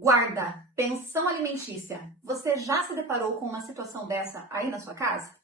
Guarda, pensão alimentícia. Você já se deparou com uma situação dessa aí na sua casa?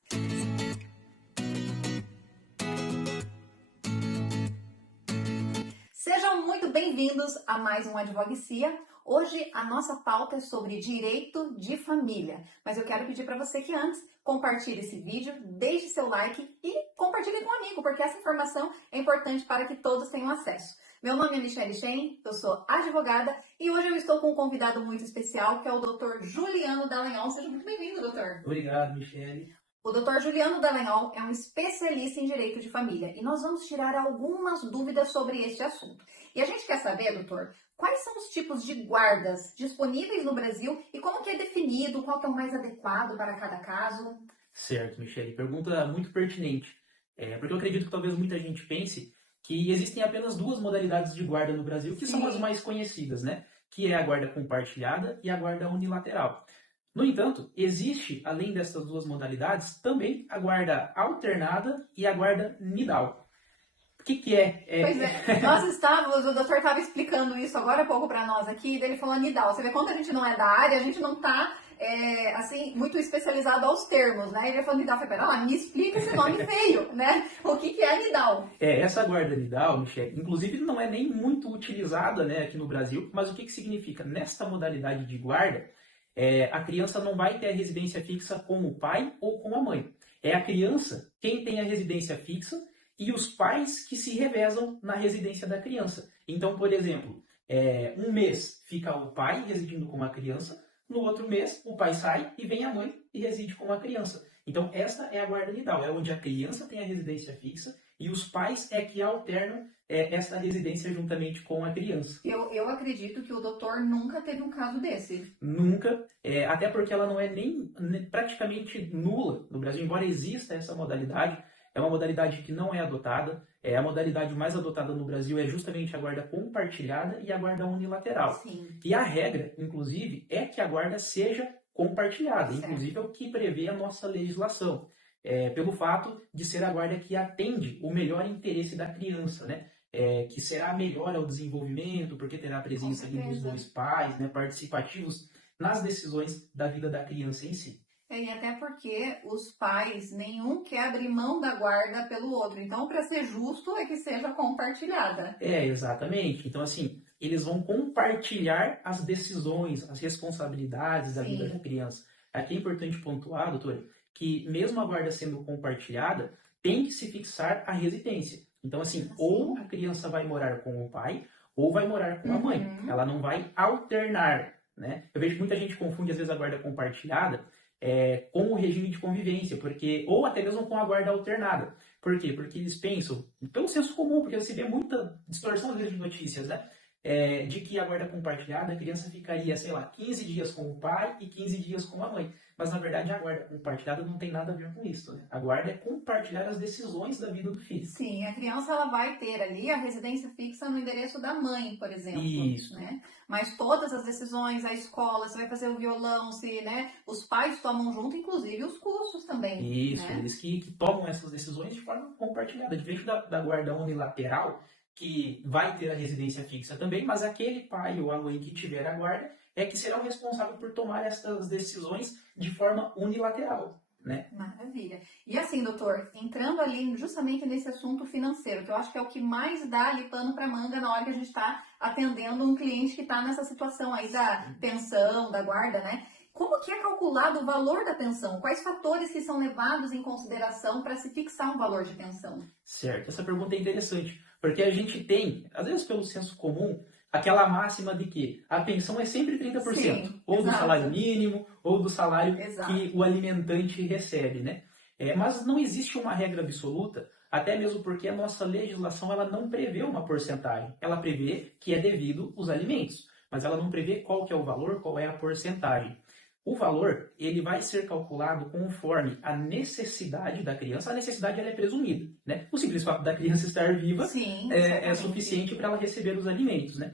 Sejam muito bem-vindos a mais um Advogacia. Hoje a nossa pauta é sobre direito de família, mas eu quero pedir para você que antes compartilhe esse vídeo, deixe seu like e compartilhe com um amigo, porque essa informação é importante para que todos tenham acesso. Meu nome é Michelle Chen, eu sou advogada e hoje eu estou com um convidado muito especial, que é o Dr. Juliano Dallagnol. Seja muito bem-vindo, doutor. Obrigado, Michelle. O Dr. Juliano Dallagnol é um especialista em direito de família e nós vamos tirar algumas dúvidas sobre este assunto. E a gente quer saber, doutor, quais são os tipos de guardas disponíveis no Brasil e como que é definido, qual que é o mais adequado para cada caso? Certo, Michelle. Pergunta muito pertinente. Porque eu acredito que talvez muita gente pense que existem apenas duas modalidades de guarda no Brasil, que são as mais conhecidas, né? Que é a guarda compartilhada e a guarda unilateral. No entanto, existe, além dessas duas modalidades, também a guarda alternada e a guarda nidal. O que é? Pois é, nós estávamos, o doutor estava explicando isso agora há pouco para nós aqui, e ele falou nidal. Você vê quando a gente não é da área, a gente não está assim, muito especializado aos termos, né? Ele falou nidal, eu falei, pera lá, me explica esse nome feio, né? O que é nidal? Essa guarda nidal, Michelle, inclusive não é nem muito utilizada, né, aqui no Brasil, mas o que significa? Nesta modalidade de guarda, a criança não vai ter a residência fixa com o pai ou com a mãe. É a criança quem tem a residência fixa e os pais que se revezam na residência da criança. Então, por exemplo, um mês fica o pai residindo com a criança, no outro mês o pai sai e vem a mãe e reside com a criança. Então, esta é a guarda nidal, é onde a criança tem a residência fixa e os pais é que alternam essa residência juntamente com a criança. Eu acredito que o doutor nunca teve um caso desse. Nunca, até porque ela não é nem praticamente nula no Brasil, embora exista essa modalidade. É uma modalidade que não é adotada. A modalidade mais adotada no Brasil é justamente a guarda compartilhada e a guarda unilateral. Sim. E a regra, inclusive, é que a guarda seja compartilhada. Certo. Inclusive é o que prevê a nossa legislação. Pelo fato de ser a guarda que atende o melhor interesse da criança, né? Que será melhor ao desenvolvimento, porque terá a presença ali dos dois pais, né, participativos nas decisões da vida da criança em si. E até porque os pais, nenhum quer abrir mão da guarda pelo outro. Então, para ser justo, é que seja compartilhada. Exatamente. Então, assim, eles vão compartilhar as decisões, as responsabilidades da vida da criança. Aqui é importante pontuar, doutora, que mesmo a guarda sendo compartilhada, tem que se fixar a residência. Então, assim, ou a criança vai morar com o pai, ou vai morar com a mãe. Ela não vai alternar, né? Eu vejo que muita gente confunde, às vezes, a guarda compartilhada com o regime de convivência, ou até mesmo com a guarda alternada. Por quê? Porque eles pensam, pelo senso comum, porque você vê muita distorção às vezes de notícias, né? De que a guarda compartilhada, a criança ficaria, sei lá, 15 dias com o pai e 15 dias com a mãe. Mas, na verdade, a guarda compartilhada não tem nada a ver com isso, né? A guarda é compartilhar as decisões da vida do filho. Sim, a criança ela vai ter ali a residência fixa no endereço da mãe, por exemplo. Isso. Né? Mas todas as decisões, a escola, se vai fazer o violão, se, né, os pais tomam junto, inclusive os cursos também. Isso, né? eles que tomam essas decisões de forma compartilhada. Diferente da guarda unilateral, que vai ter a residência fixa também, mas aquele pai ou a mãe que tiver a guarda é que será o responsável por tomar essas decisões de forma unilateral, né? Maravilha. E assim, doutor, entrando ali justamente nesse assunto financeiro, que eu acho que é o que mais dá ali pano para manga na hora que a gente está atendendo um cliente que está nessa situação aí da pensão, da guarda, né? Como que é calculado o valor da pensão? Quais fatores que são levados em consideração para se fixar um valor de pensão? Certo, essa pergunta é interessante, porque a gente tem, às vezes pelo senso comum, aquela máxima de que a pensão é sempre 30%, Sim, ou do exato. salário mínimo, ou do salário Exato. que o alimentante recebe, né? Mas não existe uma regra absoluta, até mesmo porque a nossa legislação ela não prevê uma porcentagem. Ela prevê que é devido os alimentos, mas ela não prevê qual que é o valor, qual é a porcentagem. O valor ele vai ser calculado conforme a necessidade da criança. A necessidade ela é presumida, né? O simples fato da criança estar viva Sim, é suficiente para ela receber os alimentos, né?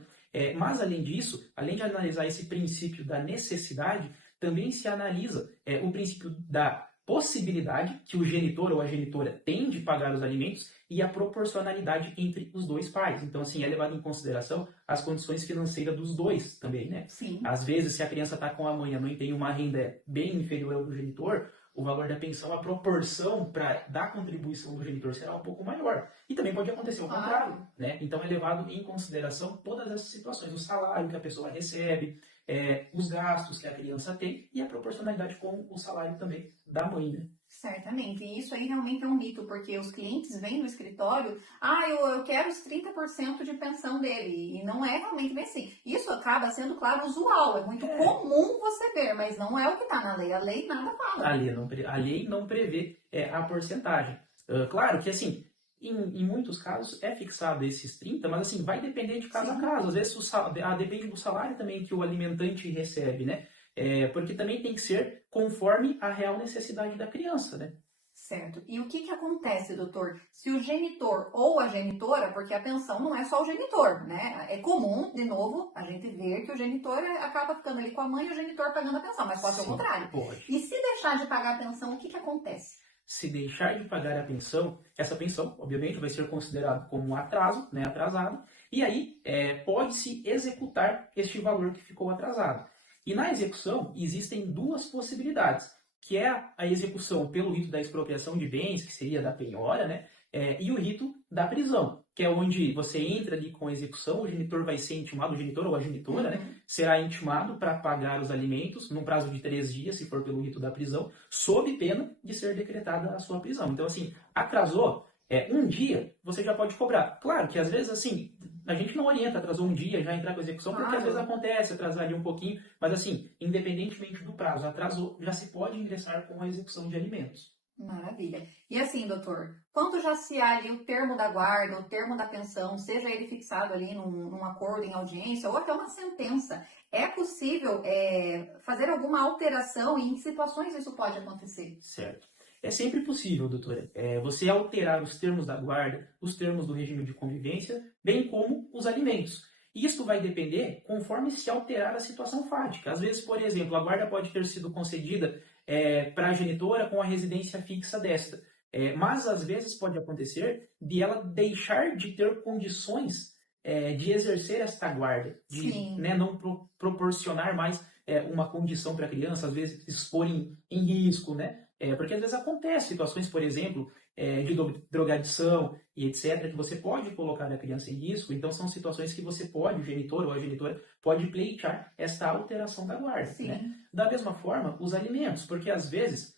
Mas além disso, além de analisar esse princípio da necessidade, também se analisa o princípio da possibilidade que o genitor ou a genitora tem de pagar os alimentos e a proporcionalidade entre os dois pais. Então, assim, é levado em consideração as condições financeiras dos dois também, né? Sim. Às vezes, se a criança está com a mãe, a mãe tem uma renda bem inferior ao do genitor, o valor da pensão, a proporção da contribuição do genitor será um pouco maior. E também pode acontecer o contrário, né? Então, é levado em consideração todas essas situações. O salário que a pessoa recebe, os gastos que a criança tem e a proporcionalidade com o salário também da mãe, né? Certamente, e isso aí realmente é um mito, porque os clientes vêm no escritório, eu quero os 30% de pensão dele, e não é realmente bem assim. Isso acaba sendo, claro, usual, é muito comum você ver, mas não é o que está na lei, a lei nada fala. A lei não prevê a porcentagem. Claro que, assim, em muitos casos é fixado esses 30, mas assim, vai depender de caso a caso. Às vezes depende do salário também que o alimentante recebe, né? Porque também tem que ser conforme a real necessidade da criança, né? Certo. E o que acontece, doutor? Se o genitor ou a genitora, porque a pensão não é só o genitor, né? É comum, de novo, a gente ver que o genitor acaba ficando ali com a mãe e o genitor pagando a pensão, mas pode ser o Sim, contrário. pode. E se deixar de pagar a pensão, o que acontece? Se deixar de pagar a pensão, essa pensão, obviamente, vai ser considerada como um atraso, né, atrasado, e aí pode-se executar este valor que ficou atrasado. E na execução, existem duas possibilidades, que é a execução pelo rito da expropriação de bens, que seria da penhora, né, e o rito da prisão, que é onde você entra ali com a execução, o genitor vai ser intimado, o genitor ou a genitora, né, será intimado para pagar os alimentos num prazo de 3 dias, se for pelo rito da prisão, sob pena de ser decretada a sua prisão. Então, assim, atrasou um dia, você já pode cobrar. Claro que às vezes, assim, a gente não orienta, atrasou um dia, já entrar com a execução, porque às vezes acontece, atrasar ali um pouquinho, mas assim, independentemente do prazo, atrasou, já se pode ingressar com a execução de alimentos. Maravilha. E assim, doutor, quando já se há ali o termo da guarda, o termo da pensão, seja ele fixado ali num acordo em audiência ou até uma sentença, é possível fazer alguma alteração e em que situações isso pode acontecer? Certo. É sempre possível, doutora, você alterar os termos da guarda, os termos do regime de convivência, bem como os alimentos. Isso vai depender conforme se alterar a situação fática. Às vezes, por exemplo, a guarda pode ter sido concedida para a genitora com a residência fixa desta. Mas às vezes pode acontecer de ela deixar de ter condições de exercer esta guarda, de não proporcionar mais uma condição para a criança, às vezes expor em risco, né? Porque às vezes acontece situações, por exemplo, de drogadição e etc., que você pode colocar a criança em risco, então são situações que você pode, o genitor ou a genitora, pode pleitear esta alteração da guarda. Né? Da mesma forma, os alimentos, porque às vezes,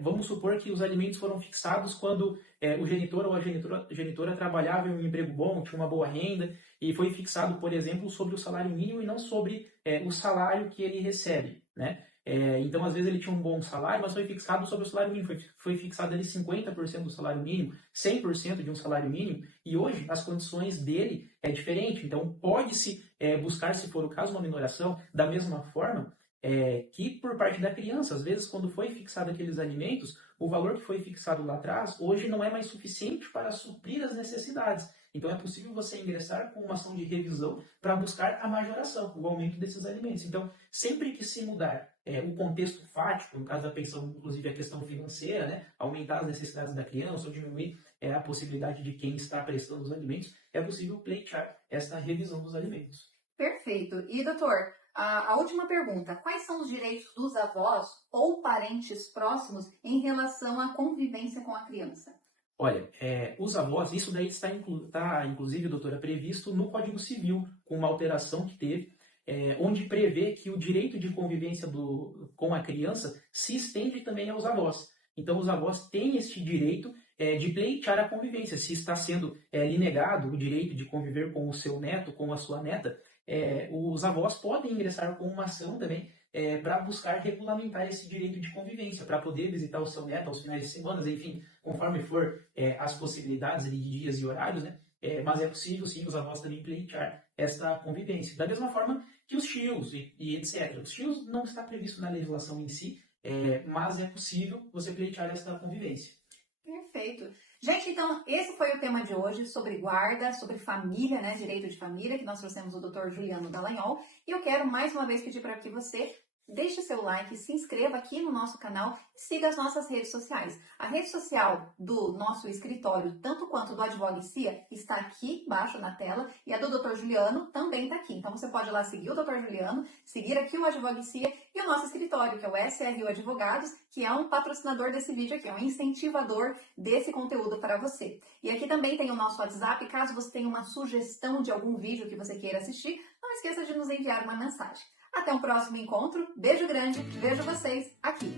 vamos supor que os alimentos foram fixados quando o genitor ou a genitora trabalhava em um emprego bom, tinha uma boa renda, e foi fixado, por exemplo, sobre o salário mínimo e não sobre o salário que ele recebe, né? Então, às vezes, ele tinha um bom salário, mas foi fixado sobre o salário mínimo. Foi fixado ali 50% do salário mínimo, 100% de um salário mínimo, e hoje as condições dele é diferente. Então, pode-se buscar, se for o caso, uma minoração, da mesma forma que por parte da criança. Às vezes, quando foi fixado aqueles alimentos, o valor que foi fixado lá atrás, hoje não é mais suficiente para suprir as necessidades. Então, é possível você ingressar com uma ação de revisão para buscar a majoração, o aumento desses alimentos. Então, sempre que se mudar o contexto fático, no caso da pensão, inclusive a questão financeira, né, aumentar as necessidades da criança ou diminuir a possibilidade de quem está prestando os alimentos, é possível pleitear essa revisão dos alimentos. Perfeito. E, doutor, a última pergunta: quais são os direitos dos avós ou parentes próximos em relação à convivência com a criança? Olha, os avós, isso daí está, inclusive, doutora, previsto no Código Civil, com uma alteração que teve, onde prevê que o direito de convivência com a criança se estende também aos avós. Então, os avós têm este direito de pleitear a convivência. Se está sendo lhe negado o direito de conviver com o seu neto, com a sua neta, os avós podem ingressar com uma ação também para buscar regulamentar esse direito de convivência, para poder visitar o seu neto aos finais de semana, enfim, conforme for as possibilidades de dias e horários, né? Mas é possível, sim, os avós também pleitear esta convivência. Da mesma forma que os tios e etc. Os tios não está previsto na legislação em si, mas é possível você pleitear esta convivência. Perfeito. Gente, então, esse foi o tema de hoje, sobre guarda, sobre família, né, direito de família, que nós trouxemos o Dr. Juliano Dallagnol. E eu quero mais uma vez pedir para que você deixe seu like, se inscreva aqui no nosso canal e siga as nossas redes sociais. A rede social do nosso escritório, tanto quanto do Advogacia, está aqui embaixo na tela e a do Dr. Juliano também está aqui. Então você pode ir lá seguir o Dr. Juliano, seguir aqui o Advogacia e o nosso escritório, que é o SRU Advogados, que é um patrocinador desse vídeo aqui, é um incentivador desse conteúdo para você. E aqui também tem o nosso WhatsApp, caso você tenha uma sugestão de algum vídeo que você queira assistir, não esqueça de nos enviar uma mensagem. Até um próximo encontro, beijo grande, vejo vocês aqui.